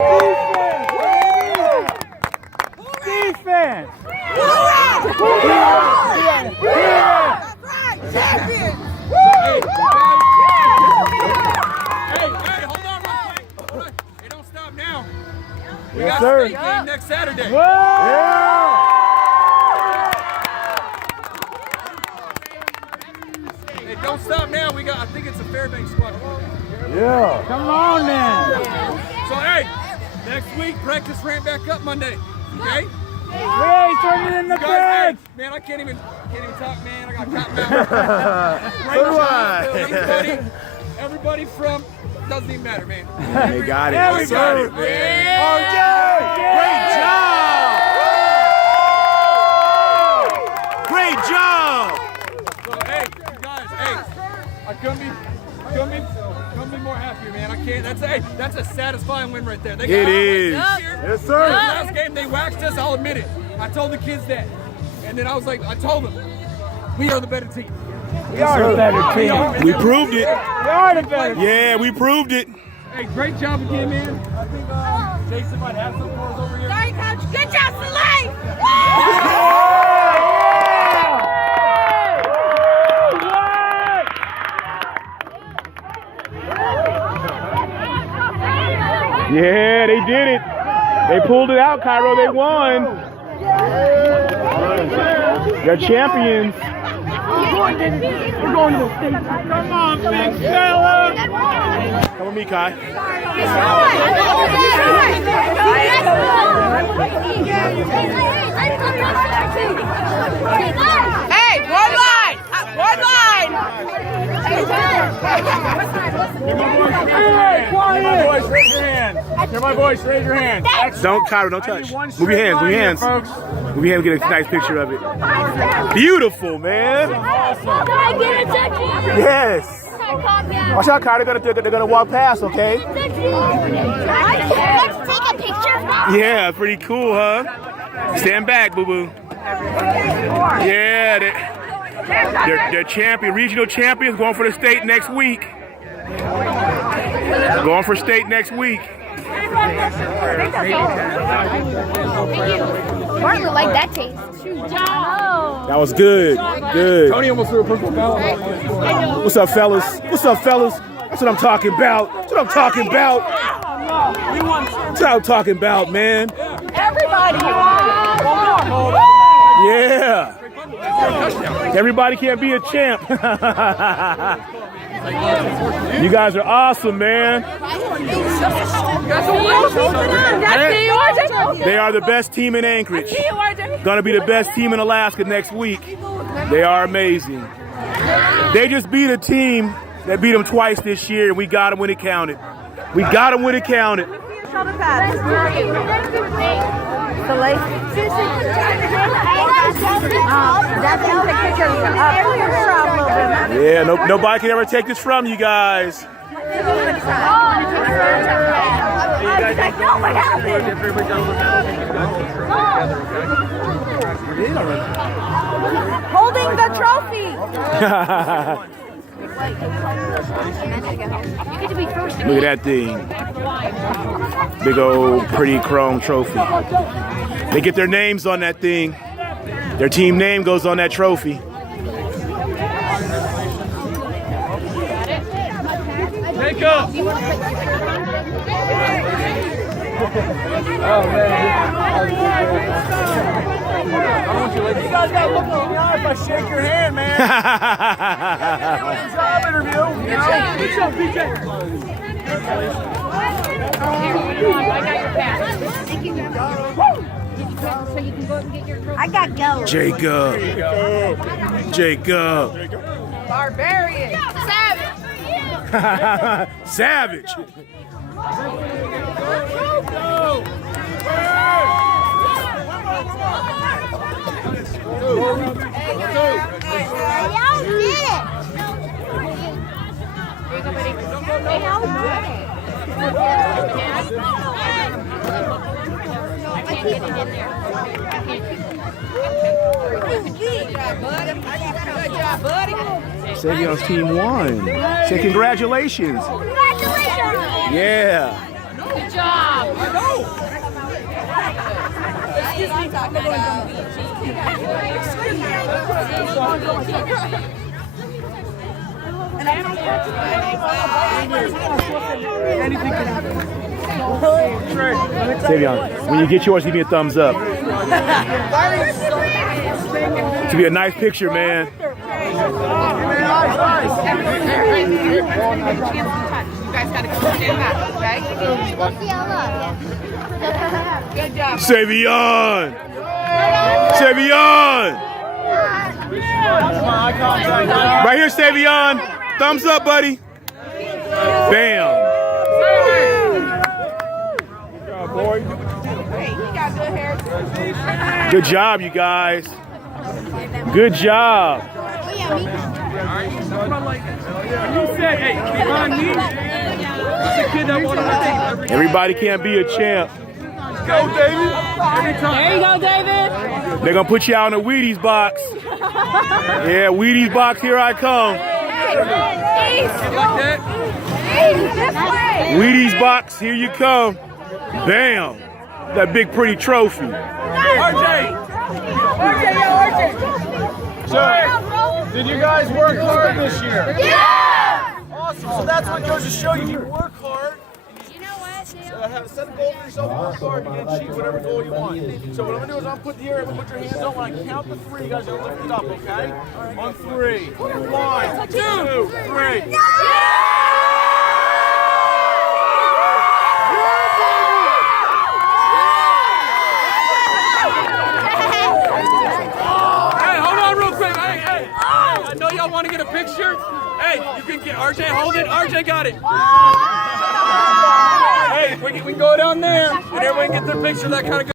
Defense! Savion! Hey, hold on real quick. Hold on. Hey, don't stop now. We got a state game next Saturday. Hey, don't stop now. We got, I think it's a Fairbanks squad. Yeah. Come on then. So, hey, next week, practice ramp back up Monday. Okay? Hey, turn it in the Guys, bench. hey, man, I can't even talk, man. I got cotton mouth. Everybody from, doesn't even matter, man. They got it. There we go. Man. Great job! So, hey, you guys, hey, I couldn't be more happier, man. I can't. That's a satisfying win right there. They got It is. Yes, sir. Last game they waxed us. I'll admit it. I told the kids that, and then I was like, I told them, we are the better team. We are the better team. We proved it. We are the better team. Yeah, we proved it. Hey, great job again, man. I think Jason might have some for us over here. Sorry, Coach. Good job, Soleil! Yeah, they did it. They pulled it out, Cairo. They won. They're champions. We're going to the state. Come on, big fella. Come with me, Kai. Hey, one line! One line! Hear my voice, raise your hand. Don't, Cairo, don't touch. Move your hands, move your hands. Move your hands, get a nice picture of it. Beautiful, man. Yes. Watch out, Cairo. They're gonna walk past, okay? Let's take a picture. Yeah, pretty cool, huh? Stand back, boo-boo. Yeah, they're champion, regional champions, going for the state next week. Going for state next week. Martin would like that taste. That was good. Good. Tony almost threw a purple ball. What's up, fellas? What's up, fellas? That's what I'm talking about. That's what I'm talking about. That's what I'm talking about, man. Everybody! Yeah. Everybody can't be a champ. You guys are awesome, man. They are the best team in Anchorage. Gonna be the best team in Alaska next week. They are amazing. They just beat a team that beat them twice this year, and we got them when it counted. We got them when it counted. Yeah, nobody can ever take this from you guys. Holding the trophy! Look at that thing. Big old pretty chrome trophy. They get their names on that thing. Their team name goes on that trophy. Take up. Oh, man. You guys got to look me in the eye if I shake your hand, man. Job interview. Good job, PJ. I got go. Jacob. Barbarian! Savage. Y'all did it. Savion's team won. Say congratulations. Congratulations. Yeah. Good job! Savion, when you get yours, give me a thumbs up. To be a nice picture, man. You guys gotta go stand back, okay? Good job. Savion! Savion! Right here, Savion. Thumbs up, buddy. Bam. Hey, you got good hair. Good job, you guys. Good job. Everybody can't be a champ. Go, David. There you go, David. They're going to put you out in a Wheaties box. Yeah, Wheaties box, here I come. Wheaties box, here you come. Bam. That big pretty trophy. RJ. So, did you guys work hard this year? Yeah! Awesome. So that's what goes to show you. You work hard. You know what, Have set a goal for yourself, work hard, and achieve whatever goal you want. So what I'm gonna do is I'm gonna put the air, put your hands up. When I count to 3, you guys are gonna lift it up, okay? On 3. 1, 2, 3. Hey, hold on real quick. Hey. I know y'all want to get a picture. Hey, you can get RJ, hold it. RJ got it. Hey, we can go down there and everyone get their picture. That kind of.